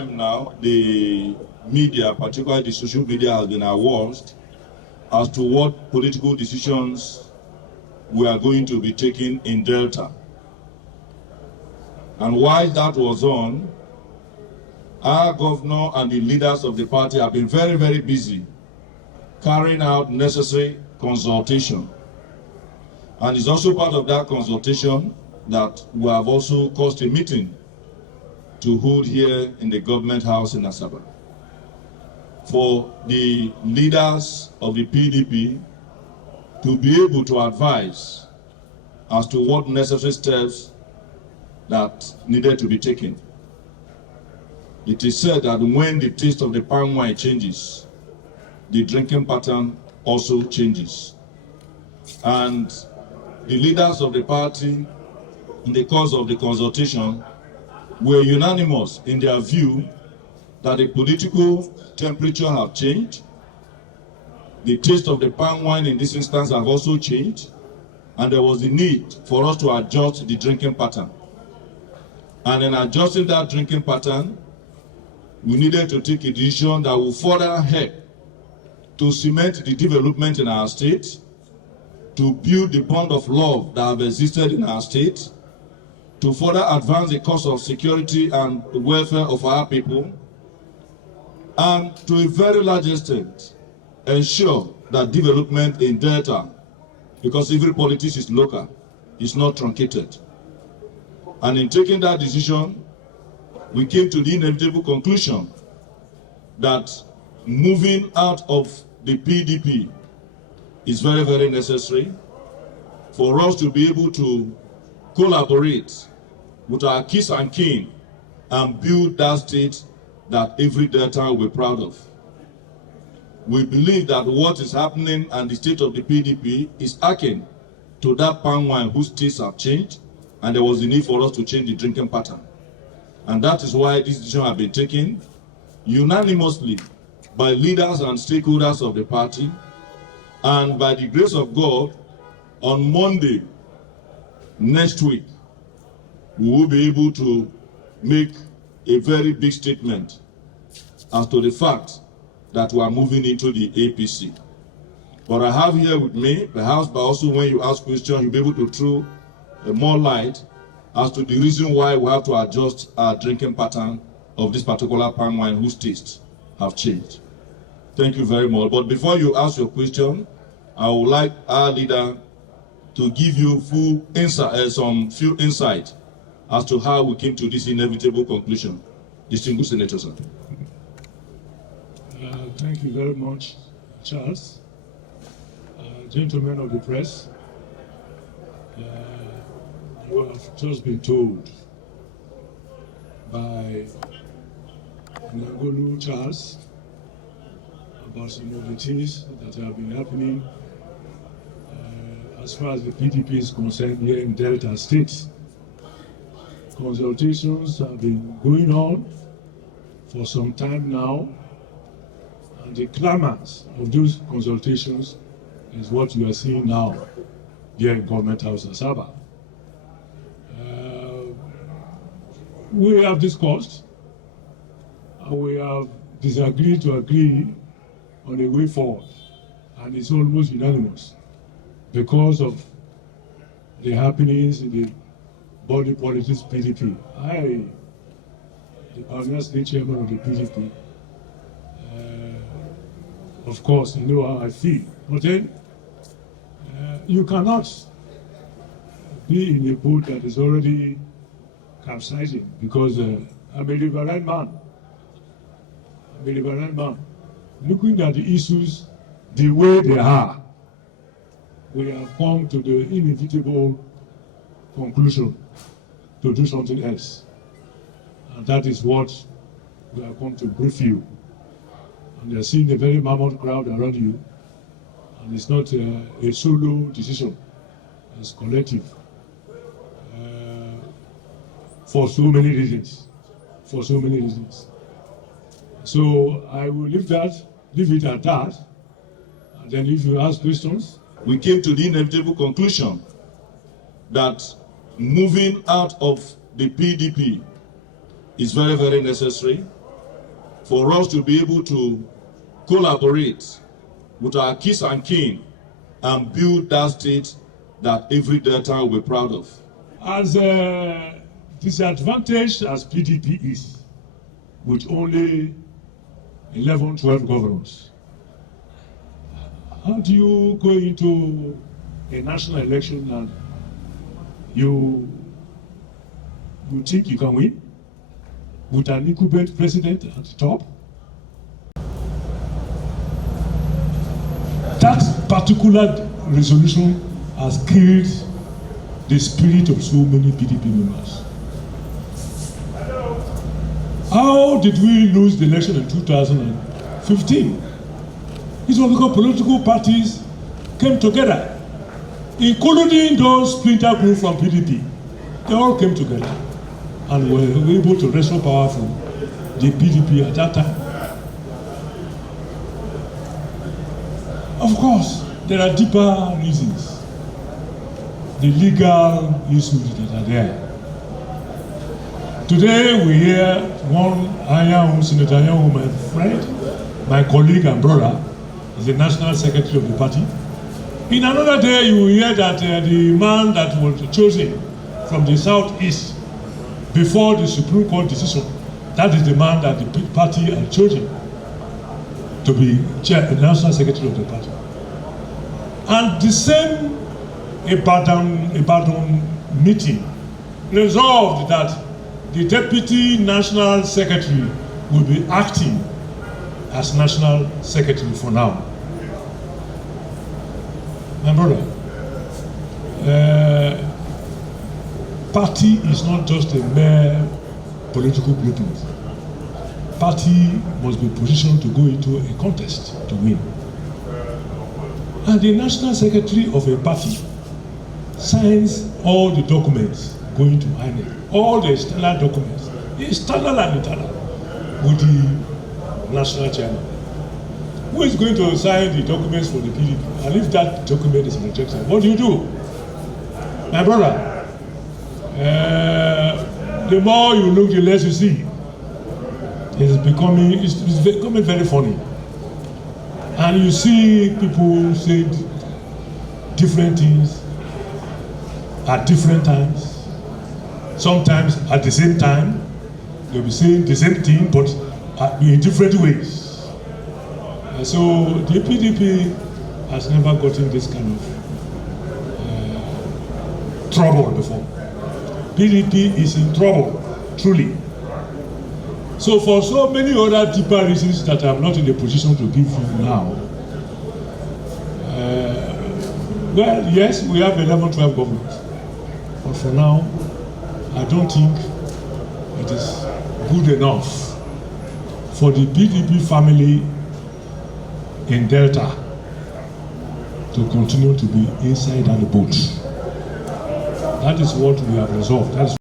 time now, the media, particularly the social media, has been awash as to what political decisions we are going to be taking in Delta. And while that was on, our governor and the leaders of the party have been very, very busy carrying out necessary consultation. And it's also part of that consultation that we have also caused a meeting to hold here in the government house in Asaba for the leaders of the PDP to be able to advise as to what necessary steps that needed to be taken. It is said that when the taste of the palm wine changes, the drinking pattern also changes. And the leaders of the party, in the course of the consultation, were unanimous in their view that the political temperature have changed, the taste of the palm wine in this instance have also changed, and there was the need for us to adjust the drinking pattern. And in adjusting that drinking pattern, we needed to take a decision that will further help to cement the development in our state, to build the bond of love that have existed in our state, to further advance the cause of security and the welfare of our people, and to a very large extent, ensure that development in Delta, because every politics is local, is not truncated. And in taking that decision, we came to the inevitable conclusion that moving out of the PDP is very, very necessary for us to be able to collaborate with our kith and kin and build that state that every Delta will be proud of. We believe that what is happening and the state of the PDP is akin to that palm wine whose tastes have changed, and there was a need for us to change the drinking pattern. And that is why this decision has been taken unanimously by leaders and stakeholders of the party, and by the grace of God, on Monday next week, we will be able to make a very big statement as to the fact that we are moving into the APC. But I have here with me, perhaps, but also when you ask questions, you'll be able to throw more light as to the reason why we have to adjust our drinking pattern of this particular palm wine whose tastes have changed. Thank you very much. But before you ask your question, I would like our leader to give you full insight, some few insight as to how we came to this inevitable conclusion. Distinguished Senator, sir. Thank you very much, Charles. Gentlemen of the press, you have just been told by Nangolu Charles about some of the things that have been happening as far as the PDP is concerned here in Delta State. Consultations have been going on for some time now, and the climax of those consultations is what you are seeing now here in Government House Asaba. We have discussed and we have disagreed to agree on a way forward, and it's almost unanimous because of the happenings in the body politics PDP. I, the Pioneer State Chairman of the PDP, of course, you know how I feel. But then, you cannot be in a boat that is already capsizing, because I'm a liberal man. I'm a liberal man. Looking at the issues the way they are, we have come to the inevitable conclusion to do something else. And that is what we have come to brief you. And you're seeing a very mammoth crowd around you. And it's not a solo decision, it's collective. For so many reasons. For so many reasons. So I will leave it at that. And then if you ask questions. We came to the inevitable conclusion that moving out of the PDP is very, very necessary for us to be able to collaborate with our kith and kin and build that state that every Delta will be proud of. As disadvantaged as PDP is, with only 11, 12 governors, how do you go into a national election and you think you can win with an incumbent president at the top? That particular resolution has killed the spirit of so many PDP members. How did we lose the election in 2015? It was because political parties came together, including those splinter groups from PDP. They all came together and were able to wrestle power from the PDP at that time. Of course, there are deeper reasons. The legal issues that are there. Today we hear one Senator Anyanwu, my friend, my colleague and brother, is the national secretary of the party. In another day you will hear that the man that was chosen from the southeast before the Supreme Court decision, that is the man that the party had chosen to be the national secretary of the party. And the same Ibadan meeting resolved that the deputy national secretary will be acting as national secretary for now. My brother, party is not just a mere political blueprint. Party must be positioned to go into a contest to win. And the national secretary of a party signs all the documents going to INEC, all the external documents, external and internal, with the national chairman. Who is going to sign the documents for the PDP? And if that document is rejected, what do you do? My brother, the more you look, the less you see. It's becoming very funny. And you see people say different things at different times. Sometimes at the same time, they'll be saying the same thing, but in different ways. So the PDP has never gotten this kind of trouble before. PDP is in trouble, truly. So for so many other deeper reasons that I'm not in a position to give you now, well, yes, we have 11, 12 governments. But for now, I don't think it is good enough for the PDP family in Delta to continue to be inside the boat. That is what we have resolved.